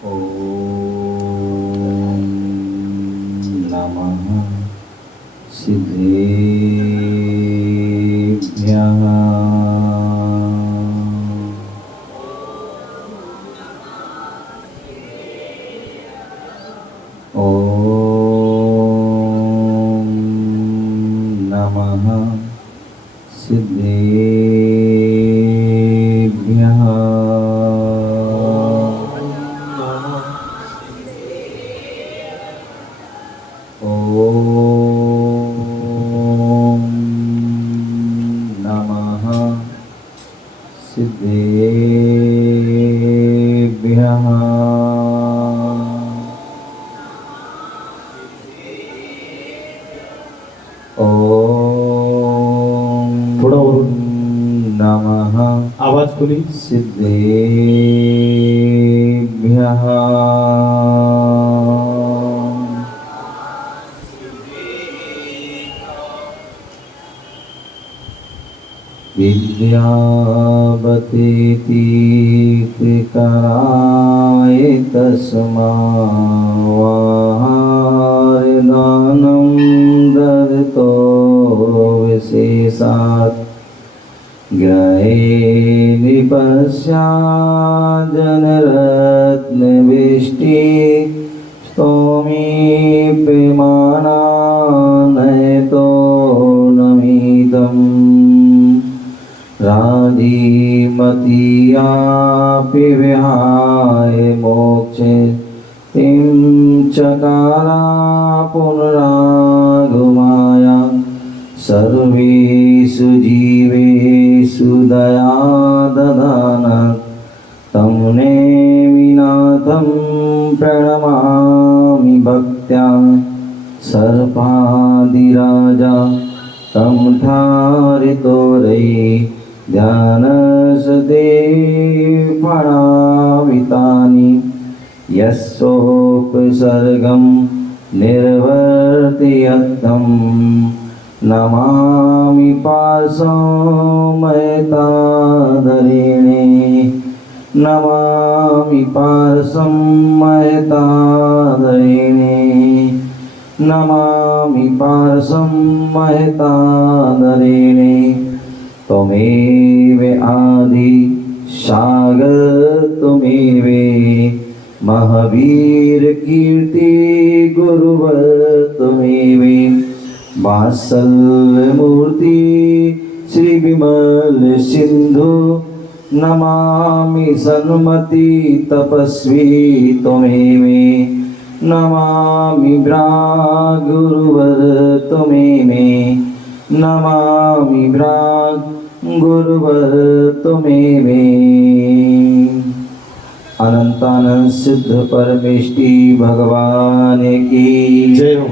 ॐ नमः सिद्धेभ्यः। ॐ नमः सिद्धेभ्यः। नमः सिद्धेभ्यः। थोड़ा और नमः आवाज खुली। सिद्धेभ्यः। विद्यावते तीर्थकराय तस्मावाहारदानं दत्तो विशेषात् ग्रहे निपश्याजनरत्नवेष्टि स्तोमीप्यमानानयतो नमिदम् राधीमतीयापि विहाय मोक्षे किं चकारा पुनरागमाया सर्वेषु जीवेषु दया ददान तं नेमिनाथं प्रणमामि भक्त्या सर्पादिराजा तं धारितोरै ध्यानसते फणावितानि यस्योपसर्गं निर्वर्तयतं नमामि पार्श्वमयतादरिणे नमामि पार्श्वमयतादरिणे नमामि पार्श्वमयतादरिणे त्वमेव आदि सागर त्वमेव महावीर कीर्ति गुरुवर त्वमेव वात्सल्यमूर्ति श्री विमल सिंधु नमामि सन्मति तपस्वी त्वमेव नमामि गुरुवर त्वमेव नमामि गुरुवर त्वमेव। अनंतानंद सिद्ध परमेष्टि भगवान की जय हो।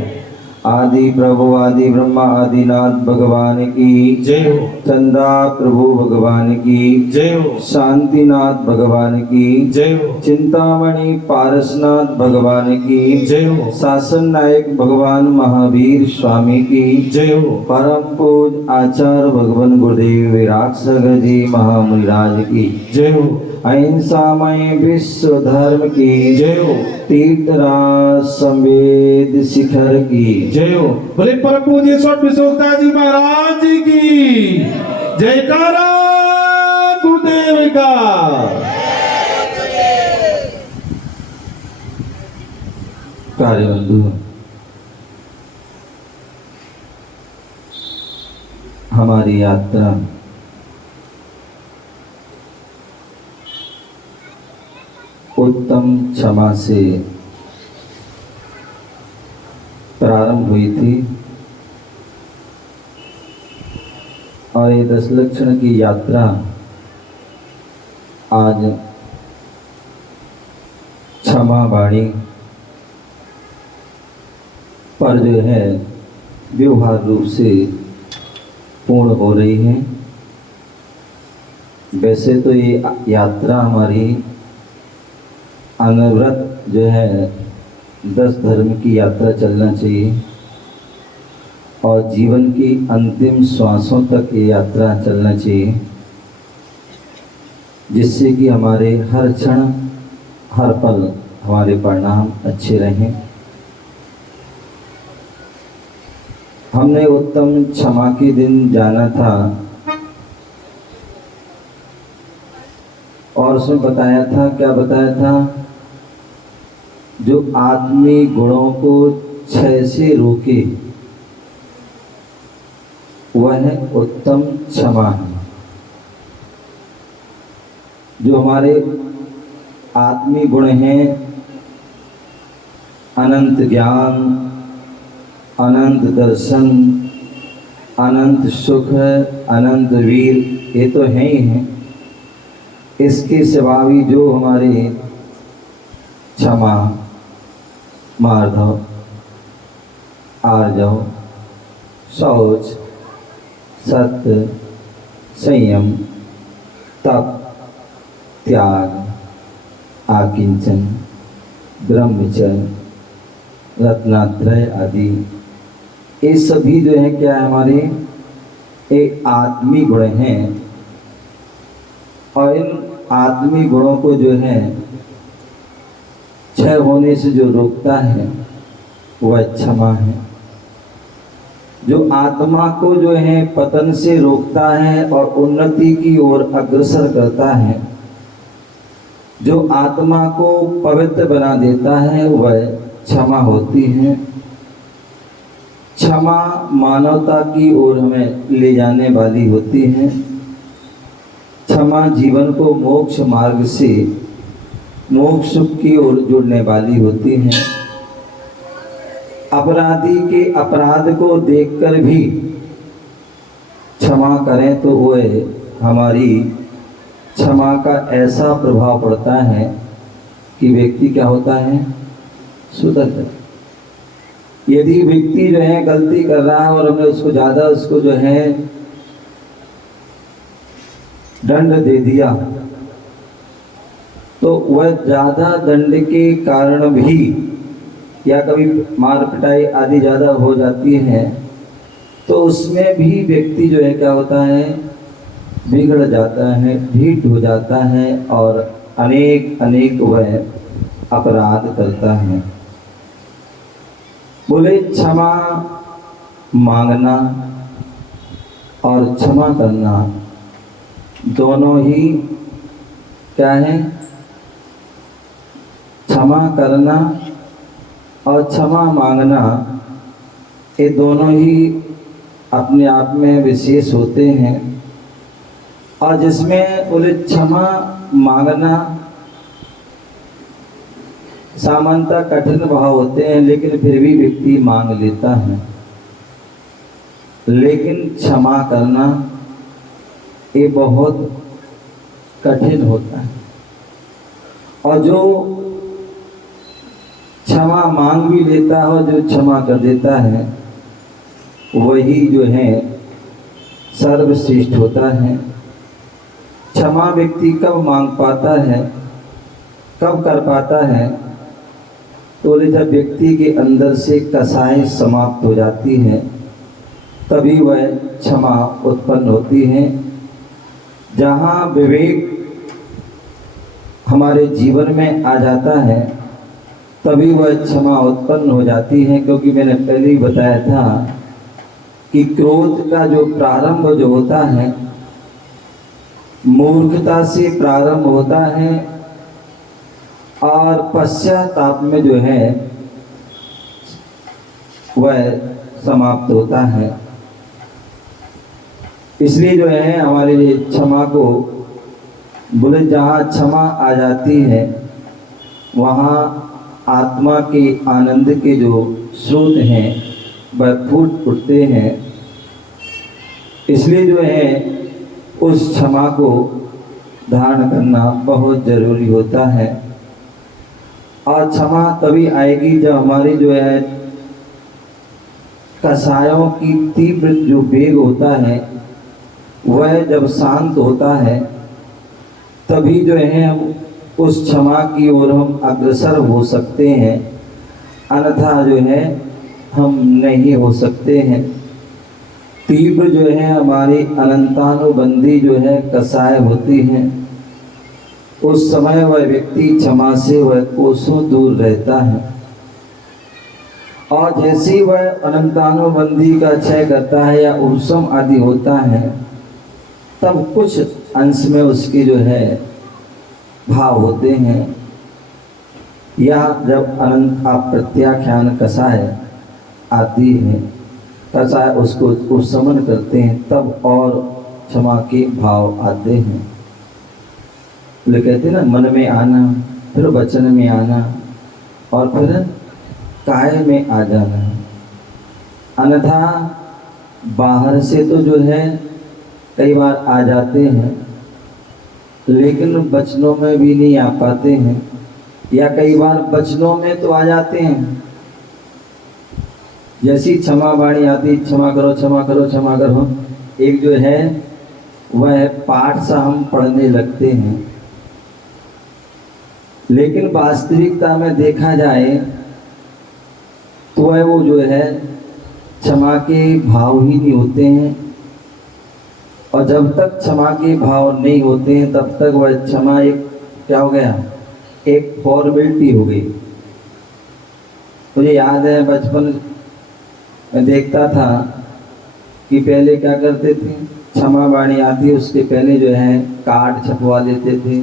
आदि प्रभु आदि ब्रह्मा आदिनाथ भगवान की जय हो। चंदा प्रभु भगवान की जय हो। शांतिनाथ भगवान की जय हो। चिंतामणि पारसनाथ भगवान की जय हो। शासन नायक भगवान महावीर स्वामी की जय हो। परम पूज आचार्य भगवान गुरुदेव विराट सागर जी महामुनिराज की जय हो। अहिंसामय विश्व धर्म की जय हो। तीर्थराज संवेद शिखर की जय हो। बोले परम पूज्य स्वामी विश्वनाथ जी महाराज जी की जयकारा गुरुदेव का। कार्यबंधु हमारी यात्रा उत्तम क्षमा से प्रारंभ हुई थी और ये 10 लक्षण की यात्रा आज क्षमा वाणी पर जो है व्यवहार रूप से पूर्ण हो रही है। वैसे तो ये यात्रा हमारी अनवरत जो है 10 धर्म की यात्रा चलना चाहिए और जीवन की अंतिम श्वासों तक ये यात्रा चलना चाहिए, जिससे कि हमारे हर क्षण, हर पल, हमारे परिणाम अच्छे रहें। हमने उत्तम क्षमा के दिन जाना था और उसमें बताया था, क्या बताया था, जो आत्मी गुणों को क्षय से रोके वह उत्तम क्षमा है। जो हमारे आत्मी गुण हैं, अनंत ज्ञान, अनंत दर्शन, अनंत सुख, अनंत वीर, ये तो हैं ही हैं। इसके सिवा भी जो हमारे क्षमा, मार्दव, आर्जव, शौच, सत्य, संयम, तप, त्याग, आकिंचन, ब्रह्मचर्य, रत्नात्रय आदि, ये सभी जो है क्या है, हमारे एक आत्मी गुण हैं। और इन आत्मी गुणों को जो है क्षय होने से जो रोकता है वह क्षमा है। जो आत्मा को जो है पतन से रोकता है और उन्नति की ओर अग्रसर करता है, जो आत्मा को पवित्र बना देता है, वह क्षमा होती है। क्षमा मानवता की ओर हमें ले जाने वाली होती है। क्षमा जीवन को मोक्ष मार्ग से मोक्ष सुख की ओर जुड़ने वाली होती है। अपराधी के अपराध को देखकर भी क्षमा करें तो वह हमारी क्षमा का ऐसा प्रभाव पड़ता है कि व्यक्ति क्या होता है, सुधर जाता है। यदि व्यक्ति जो है गलती कर रहा है और हमने उसको ज़्यादा उसको जो है दंड दे दिया, तो वह ज़्यादा दंड के कारण भी या कभी मार पिटाई आदि ज़्यादा हो जाती है, तो उसमें भी व्यक्ति जो है क्या होता है, बिगड़ जाता है, ढीठ हो जाता है और अनेक अनेक वह अपराध करता है। बोले क्षमा मांगना और क्षमा करना दोनों ही क्या है, क्षमा करना और क्षमा मांगना, ये दोनों ही अपने आप में विशेष होते हैं। और जिसमें बोले क्षमा मांगना सामान्यतः कठिन भाव होते हैं, लेकिन फिर भी व्यक्ति मांग लेता है। लेकिन क्षमा करना ये बहुत कठिन होता है। और जो क्षमा मांग भी लेता है, जो क्षमा कर देता है, वही जो है सर्वश्रेष्ठ होता है। क्षमा व्यक्ति कब मांग पाता है, कब कर पाता है, तो जब व्यक्ति के अंदर से कसाई समाप्त हो जाती है, तभी वह क्षमा उत्पन्न होती है। जहाँ विवेक हमारे जीवन में आ जाता है, तभी वह क्षमा उत्पन्न हो जाती है। क्योंकि मैंने पहले ही बताया था कि क्रोध का जो प्रारंभ जो होता है, मूर्खता से प्रारंभ होता है और पश्चाताप में जो है वह समाप्त होता है। इसलिए जो है हमारे लिए क्षमा को बोले, जहाँ क्षमा आ जाती है वहाँ आत्मा के आनंद के जो स्रोत हैं वह फूट उठते हैं। इसलिए जो है उस क्षमा को धारण करना बहुत ज़रूरी होता है। और क्षमा तभी आएगी जब हमारी जो है कसायों की तीव्र जो वेग होता है वह जब शांत होता है, तभी जो है हम उस क्षमा की ओर हम अग्रसर हो सकते हैं, अन्यथा जो है हम नहीं हो सकते हैं। तीव्र जो है हमारी अनंतानुबंधी जो है कसाय होती हैं। उस समय वह व्यक्ति क्षमा से वह कोसों दूर रहता है। और जैसे ही वह अनंतानुबंधी का क्षय करता है या उपशम आदि होता है, तब कुछ अंश में उसके जो है भाव होते हैं। या जब अनंत अप्रत्याख्यान कषाय आती है, कषाय उसको उपशमन करते हैं, तब और क्षमा के भाव आते हैं। लोग कहते हैं ना, मन में आना, फिर वचन में आना, और फिर काय में आ जाना। अन्यथा बाहर से तो जो है कई बार आ जाते हैं, लेकिन वचनों में भी नहीं आ पाते हैं, या कई बार वचनों में तो आ जाते हैं। जैसी क्षमा वाणी आती, क्षमा करो क्षमा करो क्षमा करो, एक जो है वह पाठ सा हम पढ़ने लगते हैं, लेकिन वास्तविकता में देखा जाए तो वह वो जो है क्षमा के भाव ही नहीं होते हैं। और जब तक क्षमा के भाव नहीं होते हैं, तब तक वह क्षमा एक क्या हो गया, एक फॉर्मेलिटी हो गई। मुझे याद है बचपन में देखता था कि पहले क्या करते थे, क्षमा वाणी आती उसके पहले जो है कार्ड छपवा लेते थे,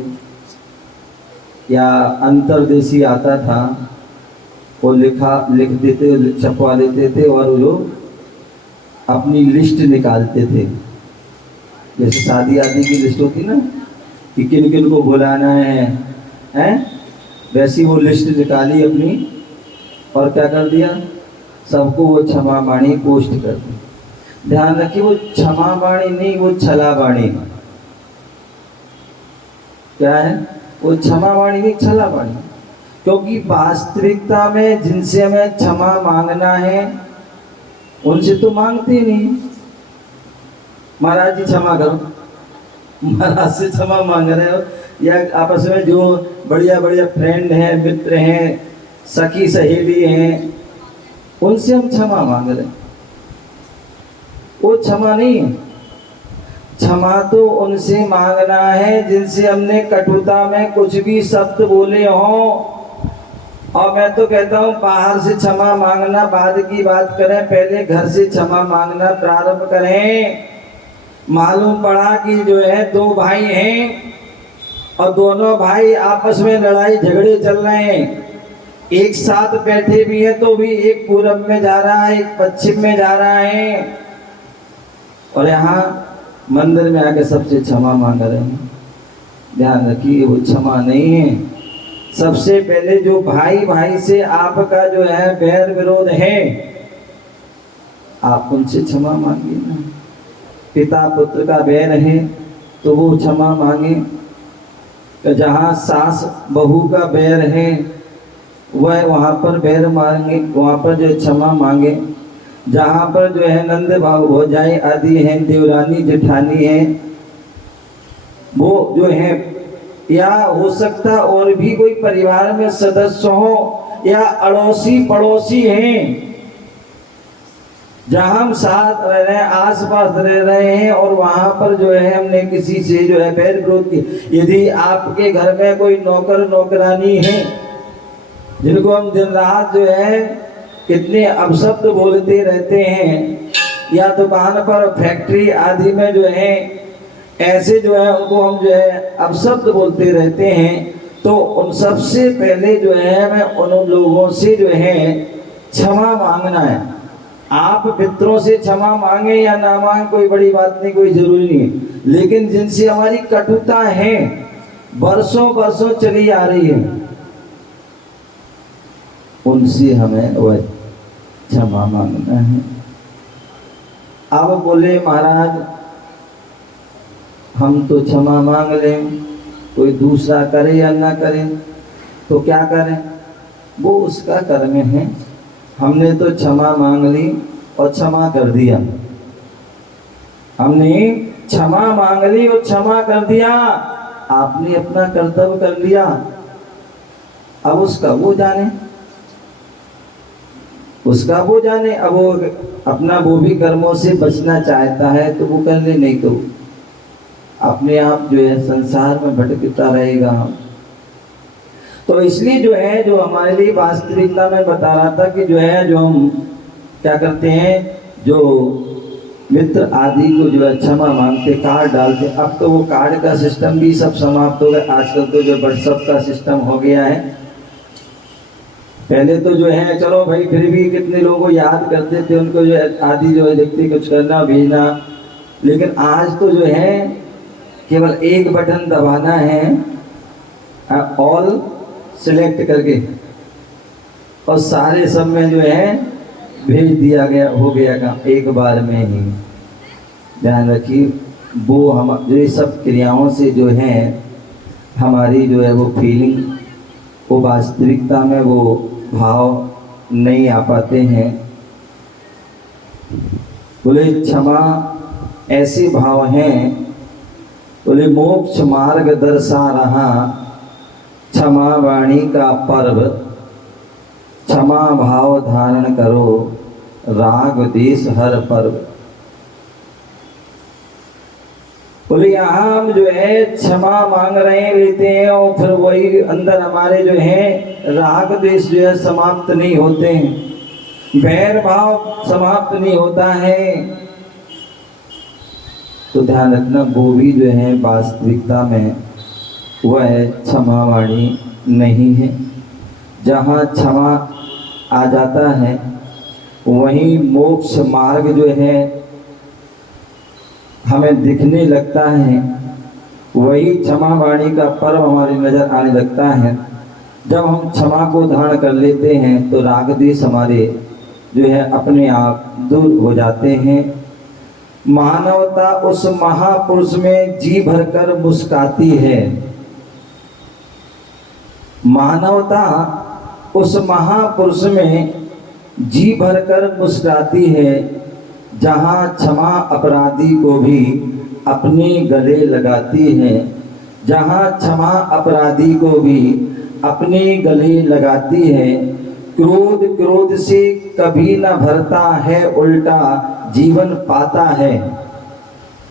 या अंतरदेशी आता था वो लिख देते, छपवा लेते थे, और जो अपनी लिस्ट निकालते थे, जैसे शादी आदि की लिस्ट होती ना कि किन किन को बुलाना है, वैसी वो लिस्ट निकाली अपनी, और क्या कर दिया, सबको वो क्षमा वाणी पोस्ट कर दी। ध्यान रखिए, वो क्षमा वाणी नहीं, वो छला वाणी। क्या है वो, क्षमा वाणी नहीं, छला वाणी। क्योंकि वास्तविकता में जिनसे हमें क्षमा मांगना है उनसे तो मांगते ही नहीं। महाराज जी क्षमा करो, महाराज से क्षमा मांग रहे हो, या आपस में जो बढ़िया बढ़िया फ्रेंड हैं, मित्र हैं, सखी सहेली हैं, उनसे हम क्षमा मांग रहे हैं, वो क्षमा नहीं है। क्षमा तो उनसे मांगना है जिनसे हमने कटुता में कुछ भी शब्द बोले हों। और मैं तो कहता हूँ बाहर से क्षमा मांगना बाद की बात करें, पहले घर से क्षमा मांगना प्रारंभ करें। मालूम पड़ा कि जो है दो भाई हैं और दोनों भाई आपस में लड़ाई झगड़े चल रहे हैं, एक साथ बैठे भी हैं तो भी एक पूरब में जा रहा है, एक पश्चिम में जा रहा है, और यहाँ मंदिर में आके सबसे क्षमा मांग रहे हैं। ध्यान रखिए, वो क्षमा नहीं है। सबसे पहले जो भाई भाई से आपका जो है बैर विरोध है, आप उनसे क्षमा मांगिए ना। पिता पुत्र का बैर है तो वो क्षमा मांगे। तो जहाँ सास बहू का बैर है वह वहाँ पर बैर मांगे, वहाँ पर जो क्षमा मांगे। जहाँ पर जो है नंद भाव भौजाई आदि हैं, देवरानी जेठानी है, वो जो है, या हो सकता और भी कोई परिवार में सदस्य हो, या अड़ोसी पड़ोसी हैं, जहाँ हम साथ रह रहे हैं, आस पास रह रहे हैं, और वहाँ पर जो है हमने किसी से जो है बैर विरोध की। यदि आपके घर में कोई नौकर नौकरानी है जिनको हम दिन रात जो है कितने अपशब्द बोलते रहते हैं, या दुकान पर फैक्ट्री आदि में जो है ऐसे जो है उनको हम जो है अपशब्द बोलते रहते हैं, तो उन सबसे पहले जो है हमें उन लोगों से जो है क्षमा मांगना है। आप मित्रों से क्षमा मांगे या ना मांगे कोई बड़ी बात नहीं, कोई जरूरी नहीं है, लेकिन जिनसे हमारी कटुता है, बरसों बरसों चली आ रही है, उनसे हमें वह क्षमा मांगना है। अब बोले महाराज हम तो क्षमा मांग लें, कोई दूसरा करे या ना करे तो क्या करें, वो उसका कर्म है। हमने तो क्षमा मांग ली और क्षमा कर दिया, हमने क्षमा मांग ली और क्षमा कर दिया, आपने अपना कर्तव्य कर लिया। अब उसका वो जाने, उसका वो जाने। अब वो अपना वो भी कर्मों से बचना चाहता है तो वो कर ले, नहीं तो अपने आप जो है संसार में भटकता रहेगा। तो इसलिए जो है, जो हमारे लिए वास्तविकता में बता रहा था कि जो है, जो हम क्या करते हैं, जो मित्र आदि को जो है क्षमा मांगते, कार्ड डालते। अब तो वो कार्ड का सिस्टम भी सब समाप्त हो गया। आजकल तो जो व्हाट्सएप का सिस्टम हो गया है। पहले तो जो है चलो भाई, फिर भी कितने लोगों को याद करते थे, उनको जो है आदि जो है लिखते कुछ करना भेजना। लेकिन आज तो जो है केवल एक बटन दबाना है, ऑल सिलेक्ट करके, और सारे सब में जो है भेज दिया गया, हो गया काम एक बार में ही। ध्यान रखिए, वो हम जो ये सब क्रियाओं से जो है हमारी जो है वो फीलिंग, वो वास्तविकता में वो भाव नहीं आ पाते हैं। बोले क्षमा ऐसे भाव हैं, बोले मोक्ष मार्ग दर्शा रहा क्षमा वाणी का पर्व, क्षमा भाव धारण करो राग देश हर पर्व। बोले यहाँ हम जो है क्षमा मांग रहे हैं, लेते हैं, और फिर वही अंदर हमारे जो है राग देश जो है समाप्त नहीं होते हैं, बैर भाव समाप्त नहीं होता है। तो ध्यान रखना, वो भी जो है वास्तविकता में वह क्षमा वाणी नहीं है। जहाँ क्षमा आ जाता है वहीं मोक्ष मार्ग जो है हमें दिखने लगता है, वही क्षमा वाणी का पर्व हमारी नजर आने लगता है। जब हम क्षमा को धारण कर लेते हैं तो राग देश हमारे जो है अपने आप दूर हो जाते हैं। मानवता उस महापुरुष में जी भरकर मुस्काती है। मानवता उस महापुरुष में जी भरकर मुस्कुराती है, जहाँ क्षमा अपराधी को भी अपने गले लगाती है। जहाँ क्षमा अपराधी को भी अपने गले लगाती है। क्रोध क्रोध से कभी न भरता है, उल्टा जीवन पाता है।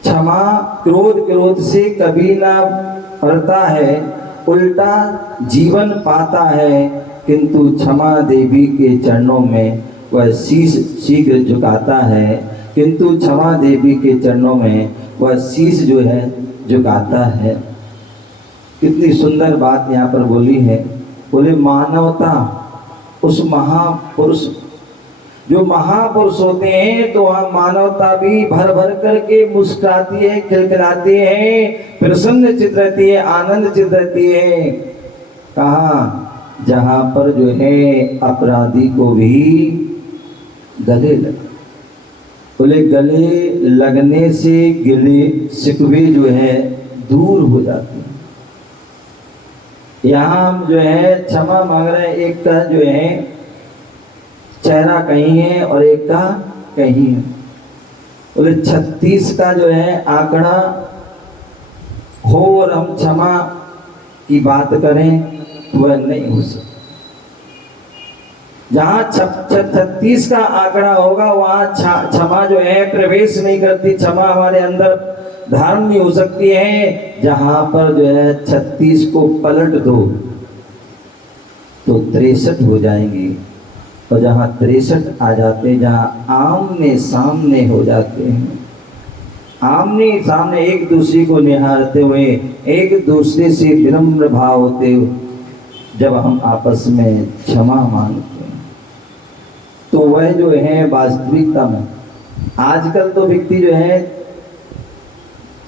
क्षमा क्रोध क्रोध से कभी न भरता है, उल्टा जीवन पाता है। किंतु क्षमा देवी के चरणों में वह शीश शीघ्र झुकाता है। किंतु क्षमा देवी के चरणों में वह शीश जो है झुकाता है। कितनी सुंदर बात यहाँ पर बोली है। बोले मानवता उस महापुरुष, जो महापुरुष होते हैं तो वहाँ मानवता भी भर भर करके मुस्कुराती है, खिलखिलाती है, प्रसन्न चित रहती है, आनंद चित रहती है। कहाँ? जहाँ पर जो है अपराधी को भी गले लग। बोले गले लगने से गिले शिकवे जो है दूर हो जाते हैं। यहाँ हम जो है क्षमा मांग रहे हैं, एक का जो है चेहरा कहीं है और एक का कहीं है। बोले 36 का जो है आंकड़ा हो और हम क्षमा की बात करें वह नहीं हो सकता। जहाँ 36 का आंकड़ा होगा वहाँ क्षमा जो है प्रवेश नहीं करती, क्षमा हमारे अंदर धारण नहीं हो सकती है। जहाँ पर जो है 36 को पलट दो तो 63 हो जाएंगे, और जहाँ 63 आ जाते, जहाँ आमने सामने हो जाते हैं, आमने सामने एक दूसरे को निहारते हुए, एक दूसरे से विनम्र भाव होते हुए जब हम आपस में क्षमा मांगते हैं, तो वह जो है वास्तविकता में आजकल तो व्यक्ति जो है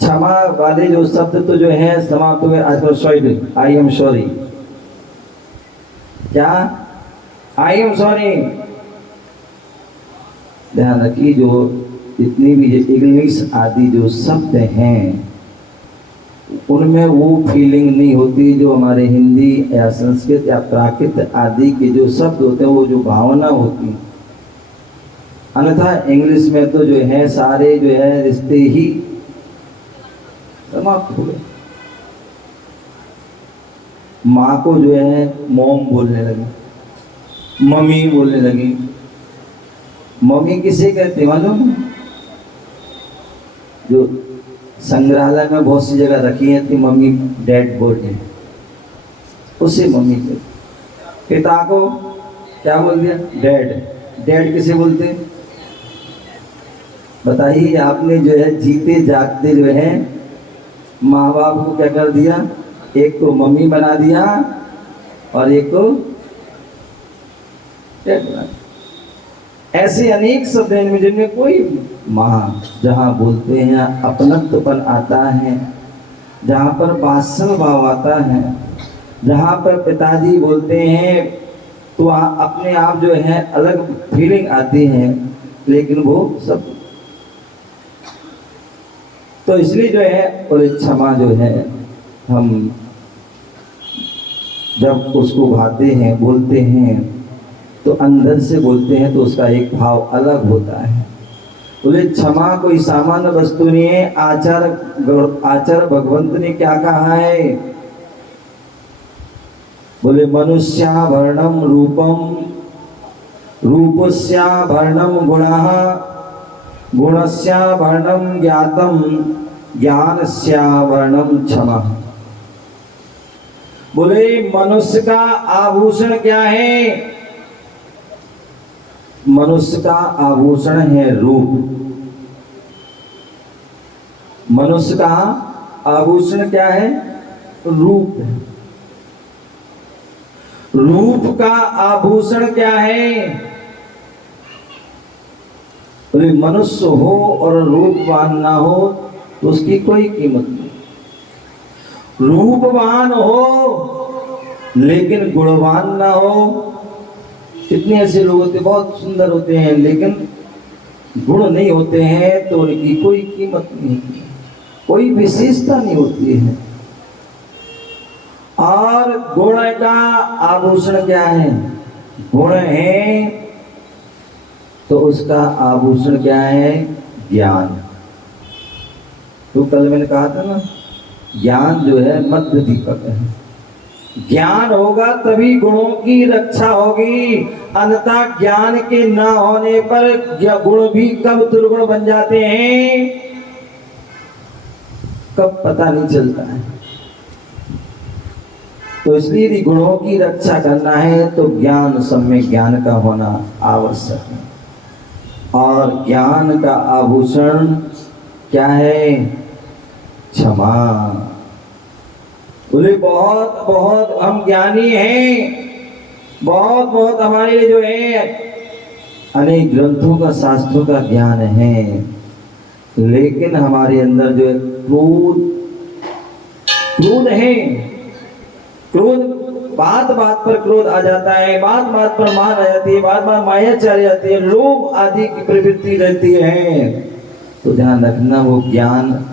क्षमा वाले जो शब्द तो जो है समाप्त हुए आजकल। सॉरी, आई एम सॉरी, क्या आई एम सॉरी। ध्यान रखिए, जो जितनी भी इंग्लिश आदि जो शब्द हैं उनमें वो फीलिंग नहीं होती जो हमारे हिंदी या संस्कृत या प्राकृत आदि के जो शब्द होते हैं, वो जो भावना होती है। अन्यथा इंग्लिश में तो जो है सारे जो है रिश्ते ही समाप्त हो गए। माँ को जो है मॉम बोलने लगे, मम्मी बोलने लगी। मम्मी किसे कहते मालूम? जो संग्रहालय में बहुत सी जगह रखी है कि मम्मी डैड बोलते हैं, उसे मम्मी के पिता को क्या बोल दिया? डैड। डैड किसे बोलते हैं? बताइए। आपने जो है जीते जागते जो है माँ बाप को क्या कर दिया? एक को मम्मी बना दिया और एक को डैड बना दिया। ऐसे अनेक शब्द हैं जिनमें कोई माँ जहाँ बोलते हैं अपनत्वपन आता है, जहाँ पर वात्सल भाव आता है, जहाँ पर पिताजी बोलते हैं तो वहाँ अपने आप जो है अलग फीलिंग आती है, लेकिन वो सब तो इसलिए जो है और क्षमा जो है हम जब उसको गाते हैं बोलते हैं तो अंदर से बोलते हैं तो उसका एक भाव अलग होता है। बोले क्षमा कोई सामान्य वस्तु नहीं है। आचार्य भगवंत ने क्या कहा है? बोले मनुष्याभरणम रूपम, रूपस्याभरणम गुणः, गुणस्याभरणम ज्ञातम, ज्ञानस्याभरणम क्षमा। बोले मनुष्य का आभूषण क्या है? मनुष्य का आभूषण है रूप। मनुष्य का आभूषण क्या है? रूप है। रूप का आभूषण क्या है? बोले मनुष्य हो और रूपवान ना हो तो उसकी कोई कीमत नहीं। रूपवान हो लेकिन गुणवान ना हो। कितने ऐसे लोग होते बहुत सुंदर होते हैं लेकिन गुण नहीं होते हैं तो उनकी कोई कीमत नहीं, कोई विशेषता नहीं होती है। और गुण का आभूषण क्या है? गुण है तो उसका आभूषण क्या है? ज्ञान। तो कल मैंने कहा था ना, ज्ञान जो है मध्य दीपक है। ज्ञान होगा तभी गुणों की रक्षा होगी, अन्यथा ज्ञान के न होने पर गुण भी कब दुर्गुण बन जाते हैं कब पता नहीं चलता है। तो इसलिए यदि गुणों की रक्षा करना है तो ज्ञान, सम्यक ज्ञान का होना आवश्यक है। और ज्ञान का आभूषण क्या है? क्षमा। बोले बहुत बहुत हम ज्ञानी हैं, बहुत बहुत हमारे लिए जो है अनेक ग्रंथों का, शास्त्रों का ज्ञान है, लेकिन हमारे अंदर जो है क्रोध है। क्रोध, बात बात पर क्रोध आ जाता है, बात बात पर मान आ जाती है, बात बात माया चली जाती है, लोभ आदि की प्रवृत्ति रहती है। तो ध्यान रखना वो ज्ञान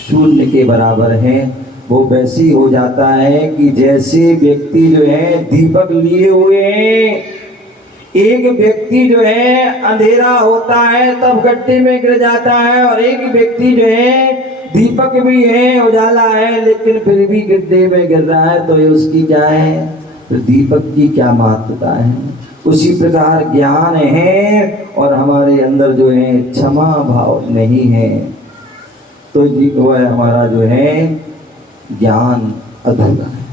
शून्य के बराबर है। वो वैसी हो जाता है कि जैसे व्यक्ति जो है दीपक लिए हुए हैं। एक व्यक्ति जो है अंधेरा होता है तब गड्ढे में गिर जाता है, और एक व्यक्ति जो है दीपक भी है, उजाला है, लेकिन फिर भी गड्ढे में गिर रहा है, तो ये उसकी क्या है? तो दीपक की क्या महत्वता है? उसी प्रकार ज्ञान है और हमारे अंदर जो है क्षमा भाव नहीं है, तो वह हमारा जो है ज्ञान अधूरा है।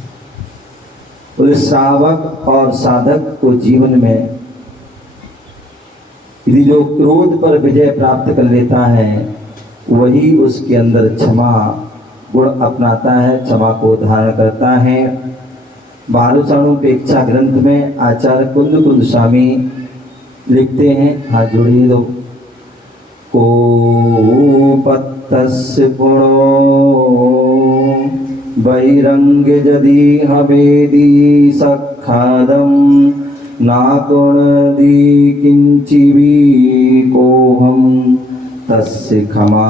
तो श्रावक और साधक को जीवन में यदि जो क्रोध पर विजय प्राप्त कर लेता है वही उसके अंदर क्षमा गुण अपनाता है, क्षमा को धारण करता है। बालुचाणुपेक्षा ग्रंथ में आचार्य कुंद कुंद स्वामी लिखते हैं, हाथ जोड़िए दो। कोपत्तस्य पुणो बहिरंग यदि हवेदी सखादम नाकुणदी किंचिवी कोहम तस्य क्षमा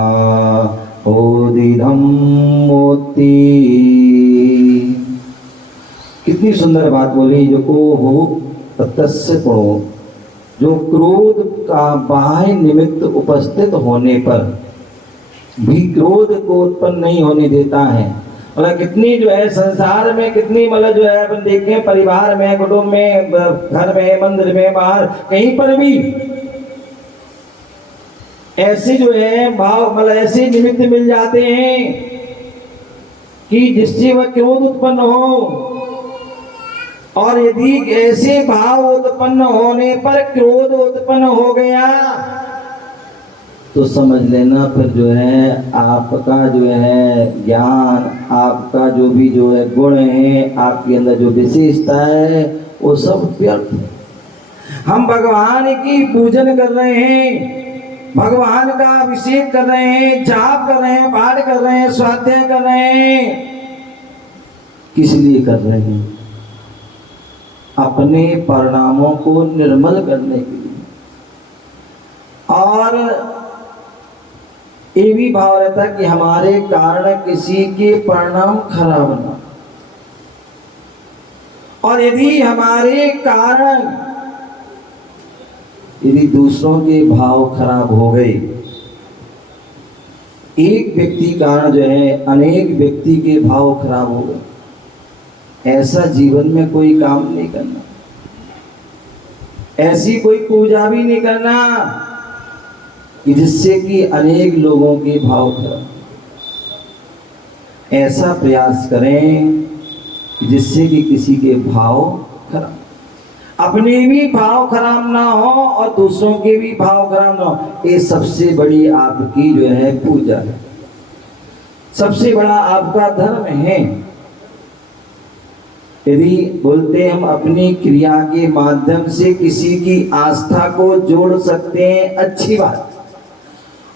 ओदिधम मोती। कितनी सुंदर बात बोली। जो को हो तस्य पुणो, जो क्रोध का बाह्य निमित्त उपस्थित होने पर भी क्रोध को उत्पन्न नहीं होने देता है। मतलब कितनी जो है संसार में कितनी मतलब जो है अपन देखते हैं, परिवार में, कुटुंब में, घर में, मंदिर में, बाहर कहीं पर भी ऐसे जो है भाव मतलब ऐसे निमित्त मिल जाते हैं कि जिससे वह क्रोध उत्पन्न हो, और यदि ऐसे भाव उत्पन्न होने पर क्रोध उत्पन्न हो गया तो समझ लेना फिर जो है आपका जो है ज्ञान, आपका जो भी जो है गुण है, आपके अंदर जो विशेषता है वो सब व्यर्थ है। हम भगवान की पूजन कर रहे हैं, भगवान का अभिषेक कर रहे हैं, जाप कर रहे हैं, पाठ कर रहे हैं, स्वाध्याय कर रहे हैं, किस लिए कर रहे हैं? अपने परिणामों को निर्मल करने के लिए। और ये भी भाव रहता है कि हमारे कारण किसी के परिणाम खराब ना, और यदि हमारे कारण यदि दूसरों के भाव खराब हो गए, एक व्यक्ति कारण जो है अनेक व्यक्ति के भाव खराब हो गए, ऐसा जीवन में कोई काम नहीं करना, ऐसी कोई पूजा भी नहीं करना कि जिससे कि अनेक लोगों के भाव खराब। ऐसा प्रयास करें कि जिससे कि किसी के भाव खराब, अपने भी भाव खराब ना हो और दूसरों के भी भाव खराब ना हो। ये सबसे बड़ी आपकी जो है पूजा है, सबसे बड़ा आपका धर्म है। यदि बोलते हम अपनी क्रिया के माध्यम से किसी की आस्था को जोड़ सकते हैं, अच्छी बात।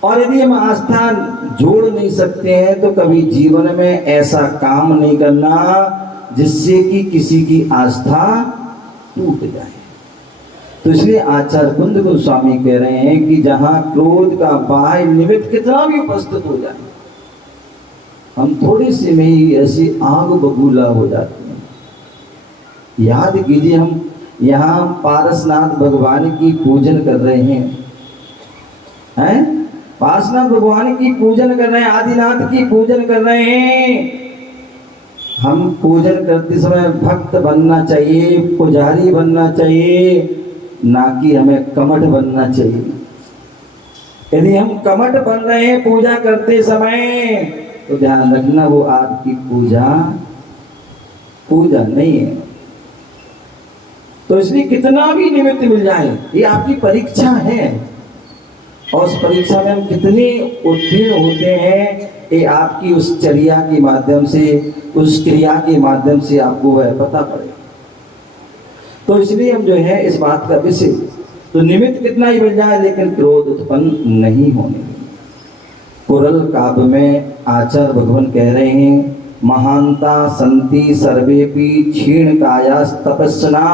और यदि हम आस्था जोड़ नहीं सकते हैं तो कभी जीवन में ऐसा काम नहीं करना जिससे कि किसी की आस्था टूट जाए। तो इसलिए आचार्य कुंद गोस्वामी कह रहे हैं कि जहां क्रोध का बाह्य निमित्त कितना भी उपस्थित हो जाए, हम थोड़ी सी में ही ऐसी आग बबूला हो जाते हैं। याद कीजिए, हम यहाँ पारसनाथ भगवान की पूजन कर रहे हैं, पारसनाथ भगवान की पूजन कर रहे हैं, आदिनाथ की पूजन कर रहे हैं। हम पूजन करते समय भक्त बनना चाहिए, पुजारी बनना चाहिए, ना कि हमें कमठ बनना चाहिए। यदि हम कमठ बन रहे हैं पूजा करते समय तो ध्यान रखना वो आपकी पूजा नहीं है। तो इसलिए कितना भी निमित्त मिल जाए, ये आपकी परीक्षा है, और उस परीक्षा में हम कितने उत्तीर्ण होते हैं ये आपकी उस चर्या के माध्यम से, उस क्रिया के माध्यम से आपको वह पता पड़े। तो इसलिए हम जो है इस बात का विषय, तो निमित्त कितना ही मिल जाए लेकिन क्रोध उत्पन्न नहीं होने। कुरल काव्य में आचार्य भगवान कह रहे हैं, महानता संति सर्वेपि क्षीण कायास तपस्ना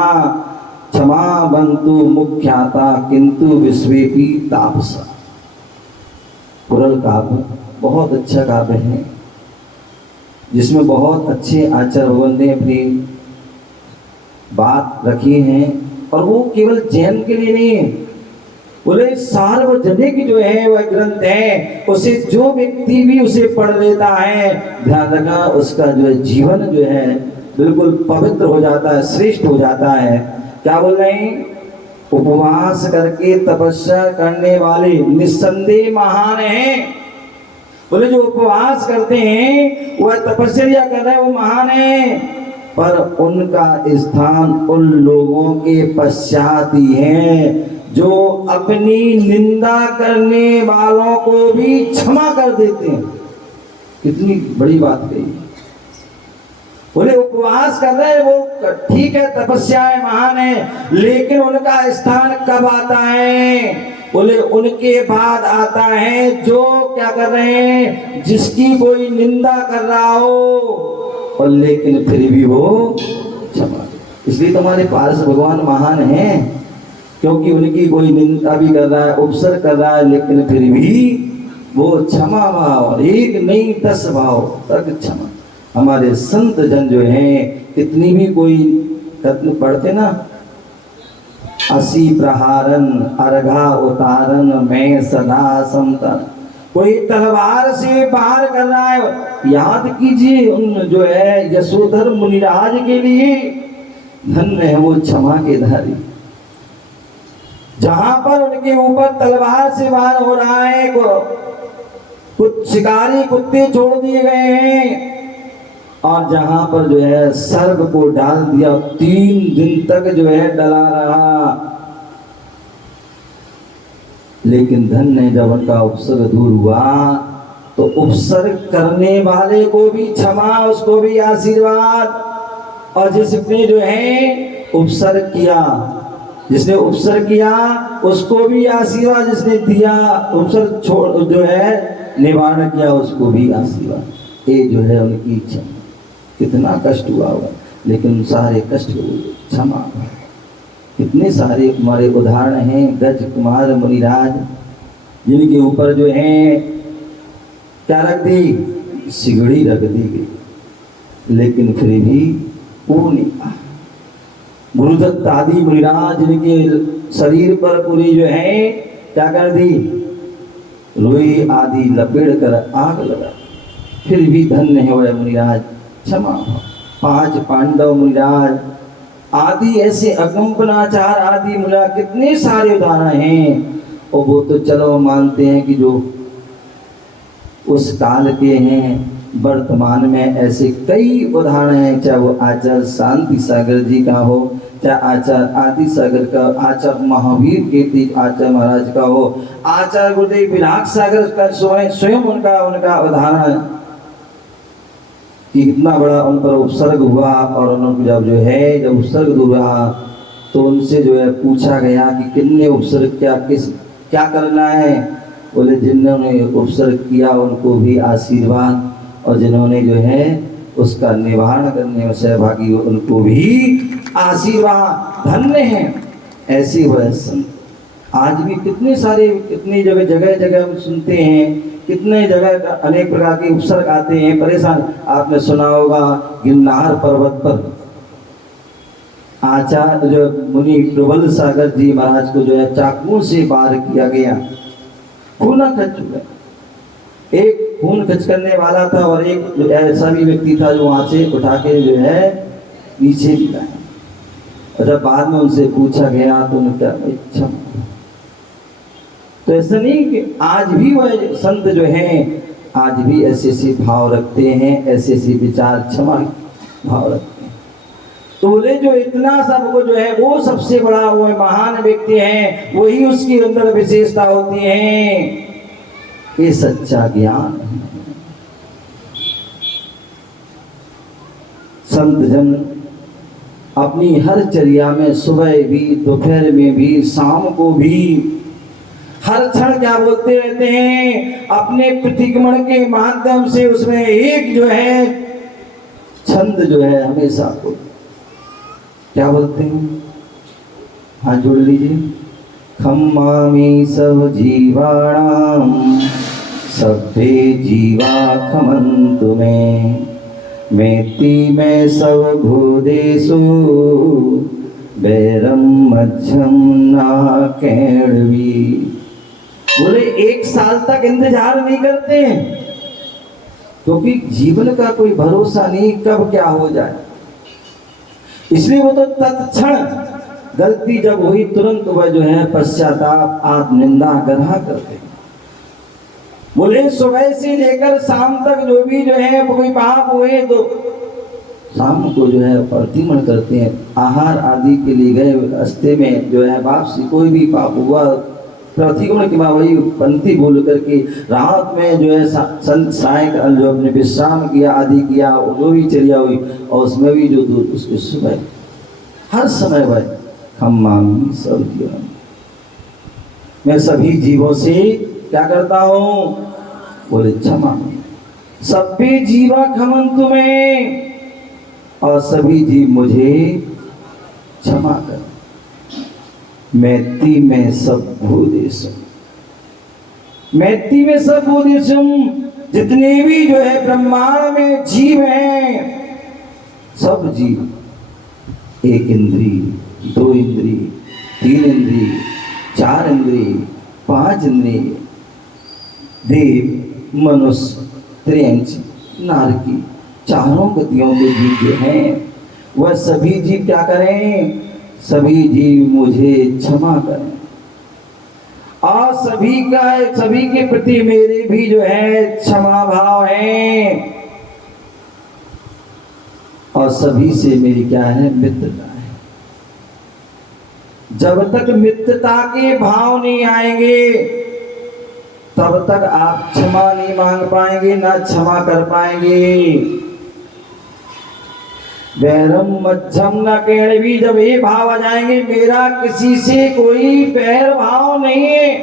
क्षमा बंतु मुख्याता किंतु विश्वेपि तापसा। कुरल काव्य बहुत अच्छा काव्य है, जिसमें बहुत अच्छे आचार्य भगवान ने अपनी बात रखी है, और वो केवल जैन के लिए नहीं है, बोले सार्वजनिक जो है वह ग्रंथ है, उसे जो व्यक्ति भी उसे पढ़ लेता है, ध्यान रखना उसका जो है जीवन जो है बिल्कुल पवित्र हो जाता है, श्रेष्ठ हो जाता है। क्या बोल रहे हैं? उपवास करके तपस्या करने वाले निस्संदेह महान हैं। बोले जो उपवास करते हैं वह तपस्या कर रहे हैं, वो महान है, पर उनका स्थान उन लोगों के पश्चात ही है जो अपनी निंदा करने वालों को भी क्षमा कर देते हैं। कितनी बड़ी बात कही। बोले उपवास कर रहे हैं वो ठीक है, तपस्या है, महान है, लेकिन उनका स्थान कब आता है? बोले उनके बाद आता है जो क्या कर रहे हैं, जिसकी कोई निंदा कर रहा हो और लेकिन फिर भी वो क्षमा। इसलिए तुम्हारे पारस भगवान महान हैं, क्योंकि उनकी कोई निंदा भी कर रहा है, उपसर कर रहा है, लेकिन फिर भी वो क्षमा भाव, एक नहीं 10 भाव तक क्षमा। हमारे संत जन जो हैं, कितनी भी कोई कत्ल पढ़ते ना, 80 प्रहारन अर्घा उतारन मैं सदा संतन, कोई तलवार से पार कर रहा है। याद कीजिए उन जो है यशोधर मुनिराज के लिए धन्य है वो क्षमा के धारी। जहां पर उनके ऊपर तलवार से वार हो रहा है, कुछ शिकारी कुत्ते छोड़ दिए गए हैं, और जहां पर जो है सर्प को डाल दिया, 3 दिन तक जो है डला रहा। लेकिन धन ने जब उनका उपसर्ग दूर हुआ तो उपसर्ग करने वाले को भी क्षमा, उसको भी आशीर्वाद, और जिसने जो है उपसर्ग किया, जिसने उपसर्ग किया उसको भी आशीर्वाद, जिसने दिया उपसर्ग छोड़ जो है निवारण किया उसको भी आशीर्वाद। ये जो है उनकी इच्छा। कितना कष्ट हुआ होगा, लेकिन सारे कष्ट को क्षमा। कितने सारे हमारे उदाहरण हैं। गज कुमार मुनिराज, जिनके ऊपर जो है क्या रख दी, सिगड़ी रख दी गई, लेकिन फिर भी वो नहीं। गुरुदत्त आदि मुनिराज, जिनके शरीर पर पूरी जो है क्या कर दी, रुई आदि लपेट कर आग लगा, फिर भी धन्य है वह मुनिराज, क्षमा। 5 पांडव मुनिराज आदि, ऐसे अगम्पनाचार आदि मुनिराज, कितने सारे उदाहरण हैं। और वो तो चलो मानते हैं कि जो उस काल के हैं, वर्तमान में ऐसे कई उदाहरण हैं, चाहे वो आचार्य शांति सागर जी का हो, चाहे आचार्य आदि सागर का, आचार्य महावीर कीर्ति आचार्य महाराज का हो, आचार्य गुरुदेव विराट सागर का स्वयं उनका उदाहरण कि कितना बड़ा उन पर उपसर्ग हुआ। और उन्होंने जब उपसर्ग हुआ तो उनसे जो है पूछा गया कि कितने उपसर्ग क्या करना है। बोले जिन्होंने उपसर्ग किया उनको भी आशीर्वाद, और जिन्होंने जो है उसका निवारण करने में सहभागी हो उनको भी आशीर्वाद। धन्य है ऐसी वह संत। आज भी कितनी जगह हम सुनते हैं, कितने जगह अनेक प्रकार के उपसर्ग आते हैं, परेशान। आपने सुना होगा गिरनार पर्वत पर आचार्य जो मुनि प्रबल सागर जी महाराज को जो है चाकुओं से वार किया गया, खून खच चुका। एक खून खच करने वाला था और एक ऐसा भी व्यक्ति था जो वहां से उठा के जो है पीछे गिराया। और जब बाद में उनसे पूछा गया तो उन्होंने क्या इच्छा। तो ऐसा नहीं कि आज भी वह संत जो हैं आज भी ऐसे भाव रखते हैं, ऐसे विचार क्षमा भाव रखते हैं। तो बोले जो इतना सबको जो है वो सबसे बड़ा वो महान व्यक्ति है, वही उसके अंदर विशेषता होती है। ये सच्चा ज्ञान है। संत जन अपनी हर चर्या में सुबह भी, दोपहर में भी, शाम को भी, हर क्षण क्या बोलते रहते हैं, अपने प्रतिक्रमण के माध्यम से उसमें एक जो है छंद जो है हमेशा को क्या बोलते हैं, हाथ जोड़ लीजिए। खम्मामि सब जीवाणाम सभ्ये जीवा खमन्तु मे, मेति में सब भूदेषु बैरम मध्यम ना केणवी। बोले 1 साल तक इंतजार नहीं करते हैं, क्योंकि जीवन का कोई भरोसा नहीं कब क्या हो जाए। इसलिए वो तो तत्क्षण गलती जब हुई तुरंत वह जो है पश्चाताप आत्म निंदा ग्रह करते। बोले सुबह से लेकर शाम तक जो भी जो है कोई पाप हुए तो शाम को जो है प्रतिक्रमण करते हैं। आहार आदि के लिए गए रास्ते में जो है वापसी कोई भी पाप हुआ प्रतिक्रमण के बाद वही पंक्ति बोल करके रात में जो है सायकाल जो अपने विश्राम किया आदि किया जो भी चर्या हुई, और उसमें भी जो दूध उसके सुबह हर समय भाई खम्मामि सब जीवन, मैं सभी जीवों से क्या करता हूँ, बोले क्षमा। सभ्य जीवा खमन्तु मे, और सभी जीव मुझे क्षमा कर। मैत्री में सब भूदेशम, मैत्री में सब भूदेशम, जितने भी जो है ब्रह्मांड में जीव हैं, सब जीव 1 इंद्री, 2 इंद्री, 3 इंद्री, 4 इंद्री, 5 इंद्री, देव मनुष्य त्रियंच नारकी, चारों गतियों के जीव जो हैं वह सभी जीव क्या करें, सभी जीव मुझे क्षमा करें। और सभी के प्रति मेरे भी जो है क्षमा भाव है, और सभी से मेरी क्या है, मित्रता है। जब तक मित्रता के भाव नहीं आएंगे तब तक आप क्षमा नहीं मांग पाएंगे, ना क्षमा कर पाएंगे। वैरम मध्यम न भी, जब ये भाव आ जाएंगे मेरा किसी से कोई बैर भाव नहीं है,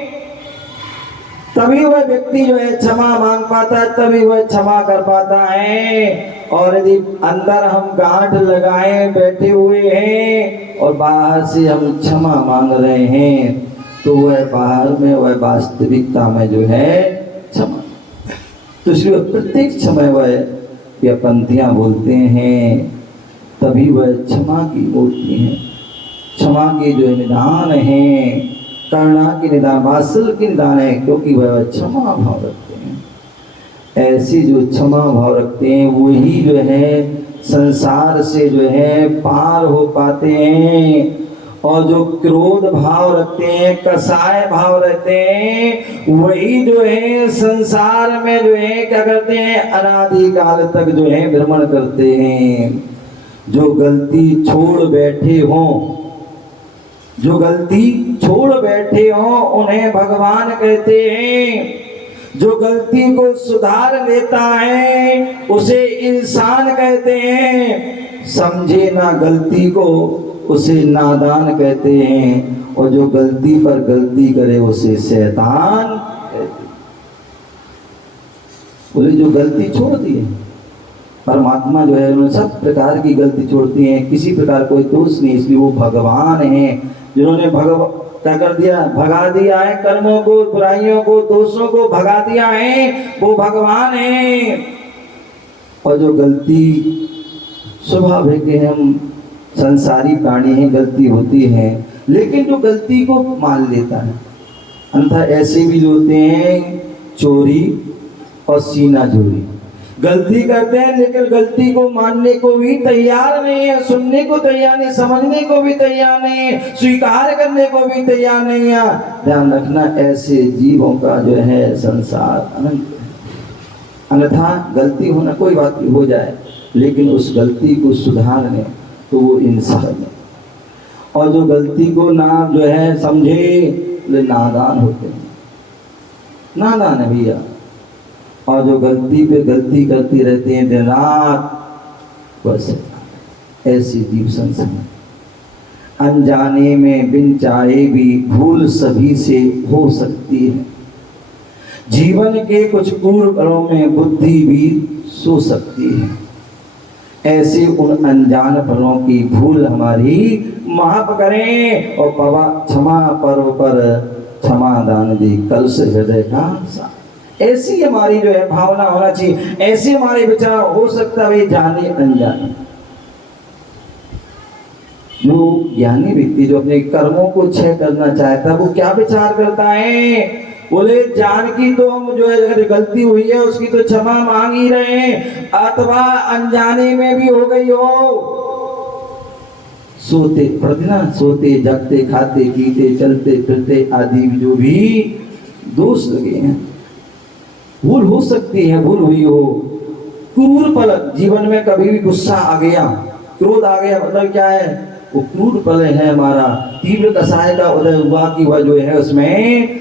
तभी वह व्यक्ति जो है क्षमा मांग पाता है, तभी वह क्षमा कर पाता है। और यदि अंदर हम गांठ लगाए बैठे हुए हैं और बाहर से हम क्षमा मांग रहे हैं, तो वह बाहर में, वह वास्तविकता में जो है क्षमा, तो इसलिए प्रत्येक समय वह ये पंक्तियां बोलते हैं, तभी वह क्षमा की मूर्ति है। क्षमा के जो निदान है, करुणा के निदान, वात्सल्य के निदान है, क्योंकि वह क्षमा भाव रखते हैं। ऐसी जो क्षमा भाव रखते हैं वही जो है संसार से जो है पार हो पाते हैं। और जो क्रोध भाव रखते हैं, कसाय भाव रखते हैं, वही जो है संसार में जो है क्या करते हैं, अनादि काल तक जो है भ्रमण करते हैं। जो गलती छोड़ बैठे हों, जो गलती छोड़ बैठे हों उन्हें भगवान कहते हैं। जो गलती को सुधार लेता है उसे इंसान कहते हैं। समझे ना गलती को उसे नादान कहते हैं, और जो गलती पर गलती करे उसे शैतान कहते हैं। बोले जो गलती छोड़ दी है, परमात्मा जो है उन्होंने सब प्रकार की गलती छोड़ती है, किसी प्रकार कोई दोष नहीं, इसलिए वो भगवान हैं जिन्होंने क्या कर दिया, भगा दिया है कर्मों को, बुराइयों को, दोषों को भगा दिया है, वो भगवान हैं। और जो गलती स्वाभाविक है, हम संसारी प्राणी हैं, गलती होती है, लेकिन जो गलती को मान लेता है, अन्यथा ऐसे भी होते हैं चोरी और सीना चोरी, गलती करते हैं लेकिन गलती को मानने को भी तैयार नहीं है, सुनने को तैयार नहीं, समझने को भी तैयार नहीं है, स्वीकार करने को भी तैयार नहीं है। ध्यान रखना, ऐसे जीवों का जो है संसार अनंत है। अन्यथा गलती होना कोई बात नहीं, हो जाए, लेकिन उस गलती को सुधारने तो वो इंसान है। और जो गलती को ना जो है समझे, नादान होते हैं, नादान है भैया। और जो गलती पे गलती करती रहते हैं दिन रात, बस ऐसी जीव संसार। अनजाने में बिन चाहे भी भूल सभी से हो सकती है, जीवन के कुछ पूर्व पलों में बुद्धि भी सो सकती है। ऐसे उन अनजान पलों की भूल हमारी माफ करें, और पवा क्षमा परो पर क्षमा दान दे कल से हृदय का सा। ऐसी हमारी जो है भावना होना चाहिए, ऐसे हमारे विचार हो सकता है जाने अनजाने। जो ज्ञानी व्यक्ति जो अपने कर्मों को क्षय करना चाहता है, वो क्या विचार करता है, बोले जान की तो हम जो है अगर गलती हुई है उसकी तो क्षमा मांग ही रहे हैं, अथवा अनजाने में भी हो गई हो, सोते प्रतिदिन सोते जगते खाते पीते चलते फिरते आदि जो भी दोष लगे हैं, भूल हो सकती है, भूल हुई हो। क्रूर पल जीवन में कभी भी गुस्सा आ गया, क्रोध आ गया, मतलब क्या है, वो क्रूर पल है हमारा। तीव्र कसाय का उदय हुआ कि वह जो है उसमें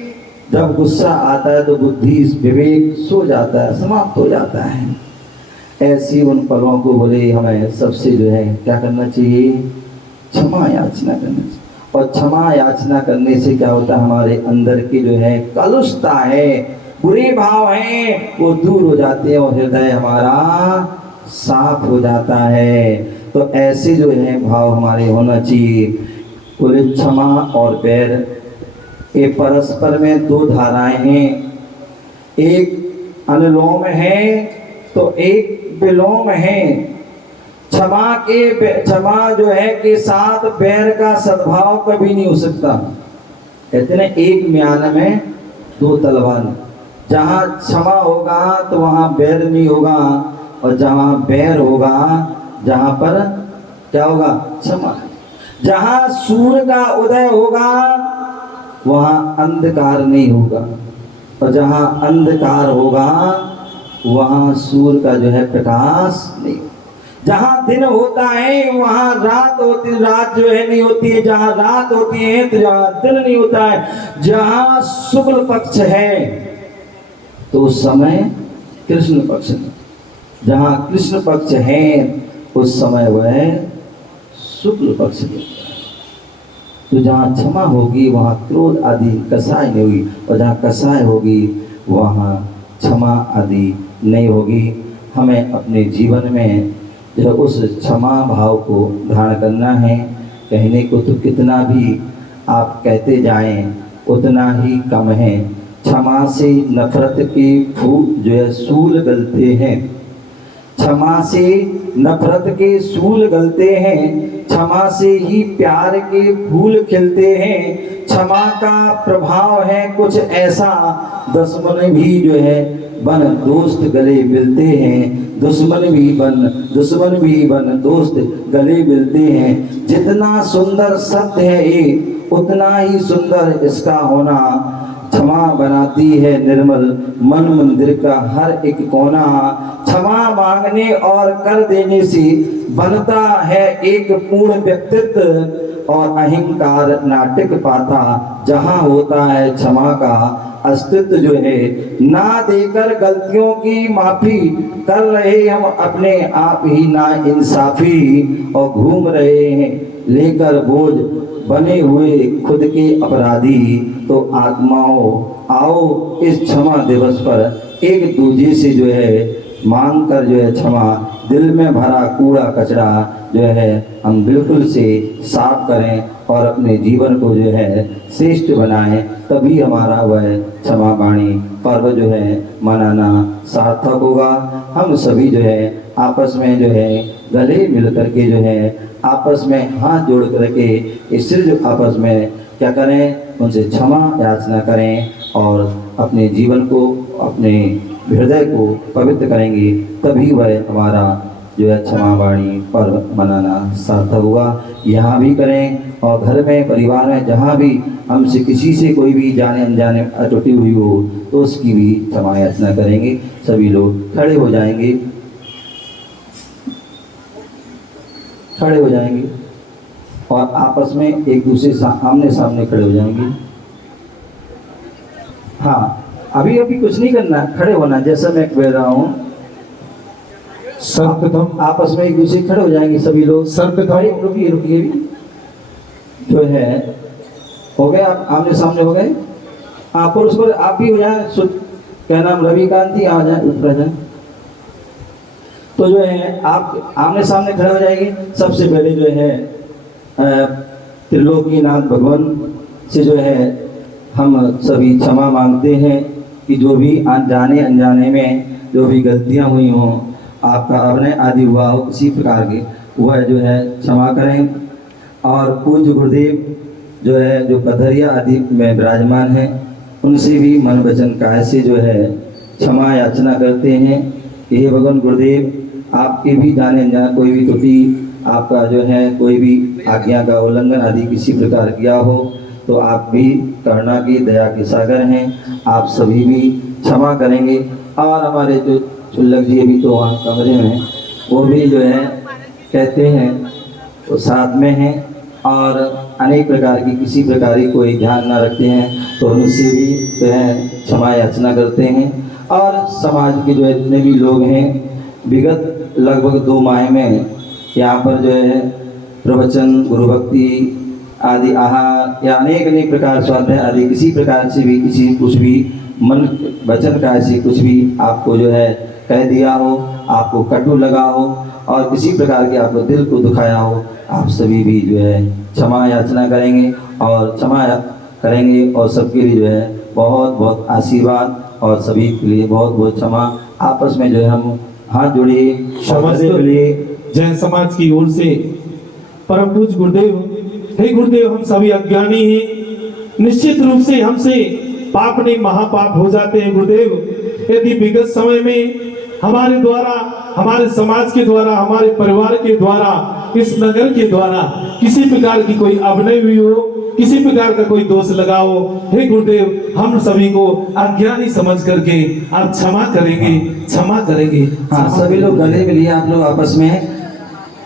जब गुस्सा आता है तो बुद्धि विवेक सो जाता है, समाप्त हो जाता है। ऐसी उन पलों को बोले हमें सबसे जो है क्या करना चाहिए, क्षमा याचना करना चाहिए। और क्षमा याचना करने से क्या होता है, हमारे अंदर की जो है कलुषता है, बुरे भाव हैं, वो दूर हो जाते हैं और हृदय हमारा साफ हो जाता है। तो ऐसे जो है भाव हमारे होना चाहिए। बोले क्षमा और बैर ये परस्पर में दो धाराएं हैं, एक अनुलोम है तो एक विलोम है। क्षमा जो है के साथ बैर का सद्भाव कभी नहीं हो सकता। कहते ना एक म्यान में दो तलवार, जहाँ क्षमा होगा तो वहाँ बैर नहीं होगा, और जहाँ बैर होगा जहाँ पर क्या होगा, क्षमा। जहाँ सूर्य का उदय होगा वहाँ अंधकार नहीं होगा, और जहाँ अंधकार होगा वहाँ सूर्य का जो है प्रकाश नहीं। जहाँ दिन होता है वहाँ रात होती, रात जो है नहीं होती है। जहाँ रात होती है तो जहाँ दिन नहीं होता है। जहाँ शुक्ल पक्ष है तो उस समय कृष्ण पक्ष में, जहाँ कृष्ण पक्ष है उस समय वह शुक्ल पक्ष में। तो जहाँ क्षमा होगी वहाँ क्रोध आदि कसाय नहीं होगी, और जहाँ कसाय होगी वहाँ क्षमा आदि नहीं होगी। हमें अपने जीवन में जो उस क्षमा भाव को धारण करना है। कहने को तो कितना भी आप कहते जाएं उतना ही कम है। क्षमा से नफरत के फूल जो है सूल गलते हैं, क्षमा से नफरत के सूल गलते हैं, क्षमा से ही प्यार के फूल खिलते हैं। क्षमा का प्रभाव है कुछ ऐसा, दुश्मन भी जो है बन दोस्त गले मिलते हैं। दुश्मन भी बन दोस्त गले मिलते हैं। जितना सुंदर सत्य है ये उतना ही सुंदर इसका होना। क्षमा बनाती है निर्मल मन मंदिर का हर एक कोना। क्षमा मांगने और कर देने से बनता है एक पूर्ण व्यक्तित्व, और अहंकार नाटक पाता जहाँ होता है क्षमा का अस्तित्व जो है। ना देकर गलतियों की माफी कर रहे हम अपने आप ही ना इंसाफी, और घूम रहे हैं लेकर बोझ बने हुए खुद के अपराधी। तो आत्माओं आओ इस क्षमा दिवस पर एक दूसरे से जो है मांग कर जो है क्षमा, दिल में भरा कूड़ा कचरा जो है हम बिल्कुल से साफ करें और अपने जीवन को जो है श्रेष्ठ बनाएं। तभी हमारा वह क्षमा वाणी पर्व जो है मनाना सार्थक होगा। हम सभी जो है आपस में जो है गले मिल करके जो है आपस में हाथ जोड़ करके इससे जो आपस में क्या करें, उनसे क्षमा याचना करें और अपने जीवन को, अपने हृदय को पवित्र करेंगे। तभी वह हमारा जो है क्षमा वाणी पर्व मनाना सार्थक हुआ। यहाँ भी करें और घर में, परिवार में, जहाँ भी हमसे किसी से कोई भी जाने अनजाने त्रुटि हुई हो तो उसकी भी क्षमा याचना करेंगे। सभी लोग खड़े हो जाएंगे, खड़े हो जाएंगे और आपस में एक दूसरे आमने सामने खड़े हो जाएंगे। हाँ, अभी कुछ नहीं करना, खड़े होना जैसा मैं कह रहा हूँ। सर्वप्रथम आपस में एक दूसरे खड़े हो जाएंगे सभी लोग। सर्वप्रथम रुकिए रुकिए जो है हो गए, आप आमने सामने हो गए। आप और उस पर आप भी हो जाए। क्या नाम, रविकांत जी आ जाए, ऊपर जाए। तो जो है आप आमने सामने खड़े हो जाएंगे। सबसे पहले जो है त्रिलोकीनाथ भगवान से जो है हम सभी क्षमा मांगते हैं कि जो भी जाने अनजाने में जो भी गलतियां हुई हों, आपका अपने आदि हुआ हो किसी प्रकार के, वह जो है क्षमा करें। और पूज्य गुरुदेव जो है जो पथरिया आदि में विराजमान हैं, उनसे भी मन वचन काय से जो है क्षमा याचना करते हैं कि हे भगवान गुरुदेव, आपके भी जाने अनजाने कोई भी त्रुटि, आपका जो है कोई भी आज्ञा का उल्लंघन आदि किसी प्रकार किया हो तो आप भी करुणा की दया के सागर हैं, आप सभी भी क्षमा करेंगे। और हमारे जो चुल्लक जी अभी तो वहाँ कमरे में, वो भी जो है कहते हैं तो साथ में हैं और अनेक प्रकार की किसी प्रकार की कोई ध्यान ना रखते हैं, तो उनसे भी जो है क्षमा याचना करते हैं। और समाज के जो जितने भी लोग हैं, विगत लगभग 2 माह में यहाँ पर जो है प्रवचन, गुरु भक्ति आदि आहार या अनेक प्रकार स्वाध्याय आदि किसी प्रकार से भी किसी कुछ भी मन वचन का ऐसी कुछ भी आपको जो है कह दिया हो, आपको कटु लगा हो और किसी प्रकार के आपको दिल को दुखाया हो, आप सभी भी जो है क्षमा याचना करेंगे और क्षमा करेंगे। और सबके लिए जो है बहुत बहुत आशीर्वाद और सभी के लिए बहुत बहुत क्षमा। आपस में जो है हम हाथ जोड़िए, समझने के लिए जैन समाज की ओर से परम पूज्य गुरुदेव, हे गुरुदेव, हम सभी अज्ञानी हैं, निश्चित रूप से हमसे पाप नहीं महापाप हो जाते हैं गुरुदेव। यदि विगत समय में हमारे द्वारा, हमारे समाज के द्वारा, हमारे परिवार के द्वारा, इस नगर के द्वारा किसी प्रकार की कोई अभिनय हुई हो किसी प्रकार का कोई दोष लगाओ, हे गुरुदेव हम सभी को अज्ञानी समझ करके आप क्षमा करेंगे, क्षमा करेंगे। हाँ, सभी लोग गले मिलिए आप लोग आपस में।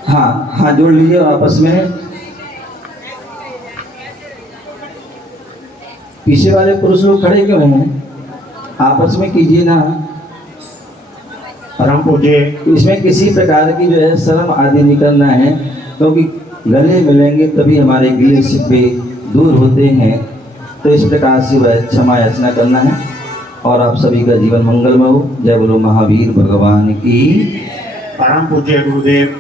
हाँ, हाथ जोड़ लीजिए आपस में। पीछे वाले पुरुष लोग खड़े क्यों हैं? आपस में कीजिए ना। परम पूज्य इसमें किसी प्रकार की जो है शर्म आदि निकलना है, क्योंकि गले मिलेंगे तभी हमारे गिले शिकवे दूर होते हैं। तो इस प्रकार से वह क्षमा याचना करना है और आप सभी का जीवन मंगलमय हो। जय बोलो महावीर भगवान की। परम पूज्य गुरुदेव